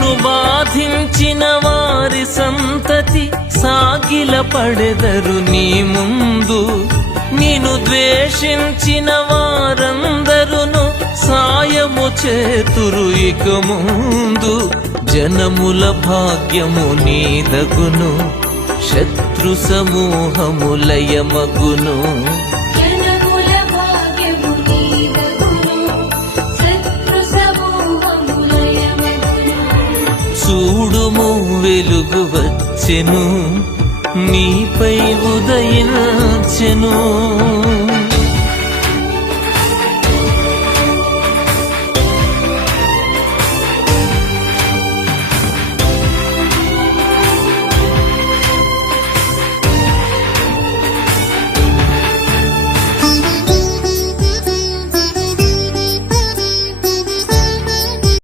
నిన్ను బాధించిన వారి సంతతి సాగిల పడెదరు నీ ముందు. నిన్ను ద్వేషించిన వారందరును సాయము చేతురు ఇక ముందు. జనముల భాగ్యము నీదగును, శత్రు సమూహములయమగును. చూడుము వెలుగు వచ్చెను, నీపై ఉదయించెను.